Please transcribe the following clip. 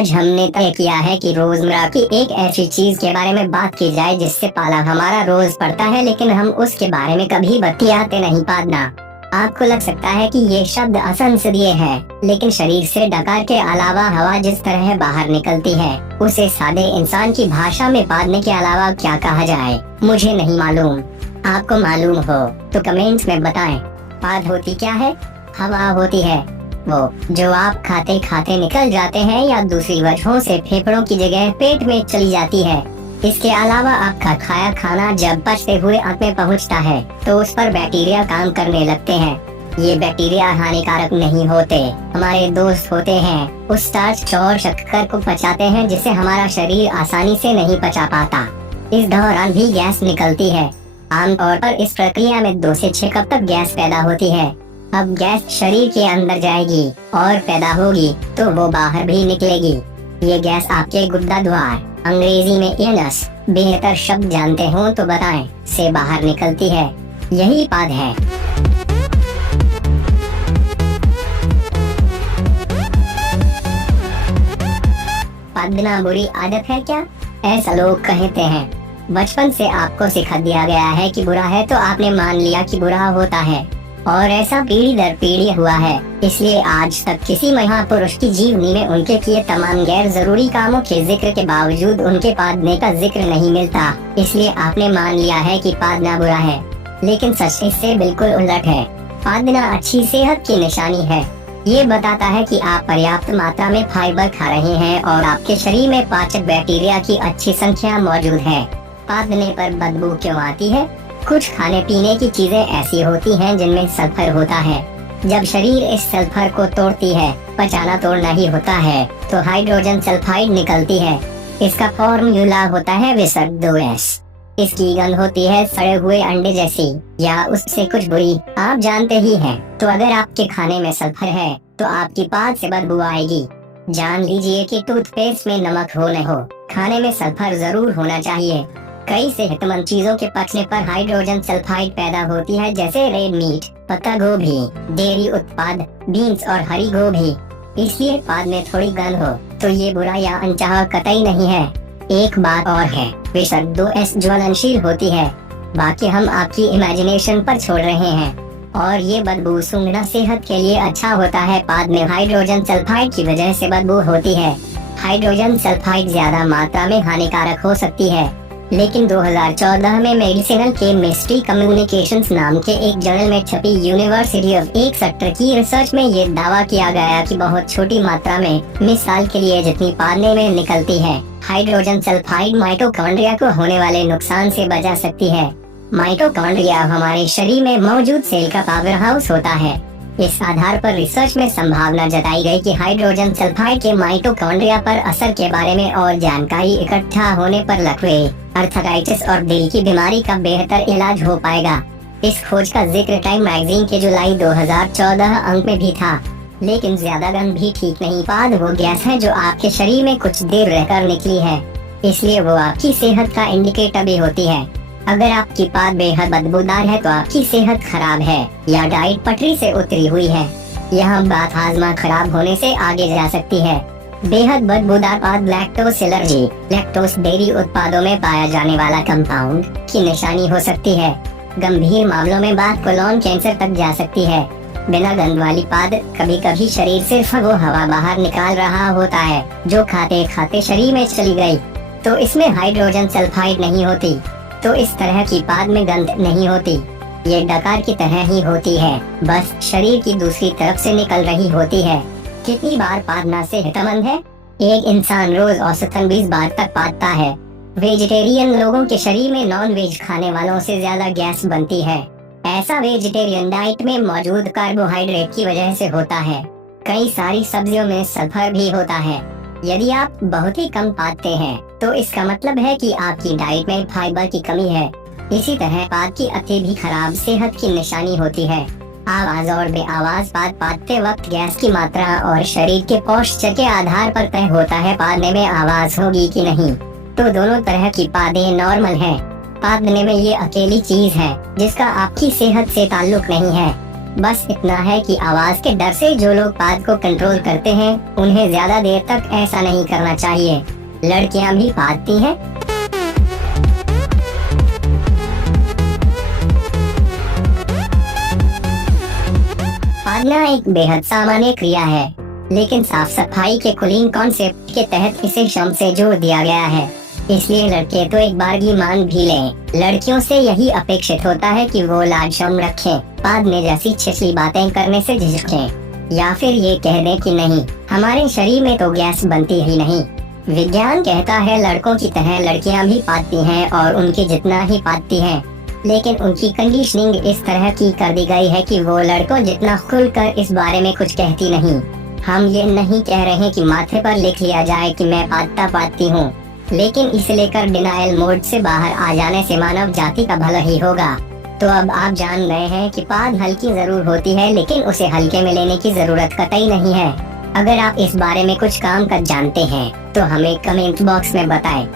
आज हमने तय किया है कि रोजमर्रा की एक ऐसी चीज के बारे में बात की जाए जिससे पाला हमारा रोज पड़ता है, लेकिन हम उसके बारे में कभी बतियाते नहीं। पादना। आपको लग सकता है कि ये शब्द असंसदीय है, लेकिन शरीर से डकार के अलावा हवा जिस तरह बाहर निकलती है उसे सादे इंसान की भाषा में पादने के अलावा क्या कहा जाए, मुझे नहीं मालूम। आपको मालूम हो तो कमेंट्स में बताएं। पाद होती क्या है? हवा होती है वो जो आप खाते खाते निकल जाते हैं या दूसरी वजहों से फेफड़ों की जगह पेट में चली जाती है। इसके अलावा आपका खाया खाना जब पचते हुए अंत में पहुंचता है तो उस पर बैक्टीरिया काम करने लगते हैं। ये बैक्टीरिया हानिकारक नहीं होते, हमारे दोस्त होते हैं। उस स्टार्च और शक्कर को पचाते हैं जिसे हमारा शरीर आसानी से नहीं पचा पाता। इस दौरान भी गैस निकलती है। आमतौर पर इस प्रक्रिया में 2 से 6 कप तक गैस पैदा होती है। अब गैस शरीर के अंदर जाएगी और पैदा होगी तो वो बाहर भी निकलेगी। ये गैस आपके गुद्दा द्वार, अंग्रेजी में एनस, बेहतर शब्द जानते हो तो बताएं, से बाहर निकलती है। यही पाद है। पादना बुरी आदत है क्या? ऐसा लोग कहते हैं। बचपन से आपको सिखा दिया गया है कि बुरा है तो आपने मान लिया कि बुरा होता है, और ऐसा पीढ़ी दर पीढ़ी हुआ है। इसलिए आज तक किसी महापुरुष की जीवनी में उनके किए तमाम गैर जरूरी कामों के जिक्र के बावजूद उनके पादने का जिक्र नहीं मिलता। इसलिए आपने मान लिया है कि पादना बुरा है, लेकिन सच इससे बिल्कुल उलट है। पादना अच्छी सेहत की निशानी है। ये बताता है कि आप पर्याप्त मात्रा में फाइबर खा रहे हैं और आपके शरीर में पाचक बैक्टीरिया की अच्छी संख्या मौजूद है। पादने पर बदबू क्यों आती है? कुछ खाने पीने की चीजें ऐसी होती हैं जिनमें सल्फर होता है। जब शरीर इस सल्फर को तोड़ती है, पचाना तोड़ना ही होता है, तो हाइड्रोजन सल्फाइड निकलती है। इसका फॉर्मूला होता है विसर्ग 2S। इसकी गंध होती है सड़े हुए अंडे जैसी, या उससे कुछ बुरी, आप जानते ही हैं। तो अगर आपके खाने में सल्फर है तो आपकी पाद से बदबू आएगी। जान लीजिए कि टूथपेस्ट में नमक हो न हो, खाने में सल्फर जरूर होना चाहिए। कई सेहतमंद चीजों के पचने पर हाइड्रोजन सल्फाइड पैदा होती है, जैसे रेड मीट, पत्ता गोभी, डेयरी उत्पाद, बीन्स और हरी गोभी। इसलिए पाद में थोड़ी गंध हो तो ये बुरा या अनचाहा कतई नहीं है। एक बात और है, विसर्ग 2S ज्वलनशील होती है। बाकी हम आपकी इमेजिनेशन पर छोड़ रहे हैं। और ये बदबू सूंघना सेहत के लिए अच्छा होता है। पाद में हाइड्रोजन सल्फाइड की वजह से बदबू होती है। हाइड्रोजन सल्फाइड ज्यादा मात्रा में हानिकारक हो सकती है, लेकिन 2014 में मेडिसिनल केमिस्ट्री कम्युनिकेशंस नाम के एक जर्नल में छपी यूनिवर्सिटी ऑफ एक्सेटर की रिसर्च में ये दावा किया गया कि बहुत छोटी मात्रा में, मिसाल के लिए जितनी पादने में निकलती है, हाइड्रोजन सल्फाइड माइटोकॉन्ड्रिया को होने वाले नुकसान से बचा सकती है। माइटोकॉन्ड्रिया हमारे शरीर में मौजूद सेल का पावर हाउस होता है। इस आधार पर रिसर्च में संभावना जताई गई कि हाइड्रोजन सल्फाइड के माइटोकॉन्ड्रिया पर असर के बारे में और जानकारी इकट्ठा होने पर लकवे, आर्थराइटिस और दिल की बीमारी का बेहतर इलाज हो पाएगा। इस खोज का जिक्र टाइम मैगजीन के जुलाई 2014 अंक में भी था। लेकिन ज्यादा गंध भी ठीक नहीं। पाद वो गैस है जो आपके शरीर में कुछ देर रहकर निकली है, इसलिए वो आपकी सेहत का इंडिकेटर भी होती है। अगर आपकी पाद बेहद बदबूदार है तो आपकी सेहत खराब है या डाइट पटरी से उतरी हुई है। यह बात हाजमा खराब होने से आगे जा सकती है। बेहद बदबूदार पाद लैक्टोस एलर्जी, लैक्टोस डेयरी उत्पादों में पाया जाने वाला कंपाउंड की निशानी हो सकती है। गंभीर मामलों में बात कोलोन कैंसर तक जा सकती है। बिना गंध वाली पाद कभी कभी शरीर सिर्फ वो हवा बाहर निकाल रहा होता है जो खाते खाते शरीर में चली गई, तो इसमें हाइड्रोजन सल्फाइड नहीं होती। तो इस तरह की पाद में गंध नहीं होती। ये डकार की तरह ही होती है, बस शरीर की दूसरी तरफ से निकल रही होती है। कितनी बार पादना सेहतमंद है? एक इंसान रोज औसतन 20 बार तक पादता है। वेजिटेरियन लोगों के शरीर में नॉन वेज खाने वालों से ज्यादा गैस बनती है। ऐसा वेजिटेरियन डाइट में मौजूद कार्बोहाइड्रेट की वजह से होता है। कई सारी सब्जियों में सल्फर भी होता है। यदि आप बहुत ही कम पादते हैं तो इसका मतलब है कि आपकी डाइट में फाइबर की कमी है। इसी तरह पाद की अति भी खराब सेहत की निशानी होती है। आवाज और बेआवाज पाद पादते वक्त गैस की मात्रा और शरीर के पोस्चर के आधार पर तय होता है पादने में आवाज होगी कि नहीं। तो दोनों तरह की पादें नॉर्मल हैं। पादने में ये अकेली चीज है जिसका आपकी सेहत से ताल्लुक नहीं है। बस इतना है कि आवाज के डर से जो लोग पाद को कंट्रोल करते हैं उन्हें ज्यादा देर तक ऐसा नहीं करना चाहिए। लड़कियां भी पादती हैं। पादना एक बेहद सामान्य क्रिया है, लेकिन साफ सफाई के कुलीन कॉन्सेप्ट के तहत इसे श्रम से जोड़ दिया गया है। इसलिए लड़के तो एक बार की मान भी लें, लड़कियों से यही अपेक्षित होता है कि वो लाज शर्म रखें, पादने जैसी छिछली बातें करने से झिझकें, या फिर ये कह दें कि नहीं, हमारे शरीर में तो गैस बनती ही नहीं। विज्ञान कहता है लड़कों की तरह लड़कियां भी पादती हैं और उनके जितना ही पादती हैं, लेकिन उनकी कंडीशनिंग इस तरह की कर दी गई है कि वो लड़कों जितना खुलकर इस बारे में कुछ कहती नहीं। हम ये नहीं कह रहे कि माथे पर लिख लिया जाए कि मैं पादती हूँ, लेकिन इसे लेकर डिनायल मोड से बाहर आ जाने से मानव जाति का भला ही होगा। तो अब आप जान गए हैं कि पाद हल्की जरूर होती है, लेकिन उसे हल्के में लेने की जरूरत कतई नहीं है। अगर आप इस बारे में कुछ काम कर जानते हैं तो हमें कमेंट बॉक्स में बताएं।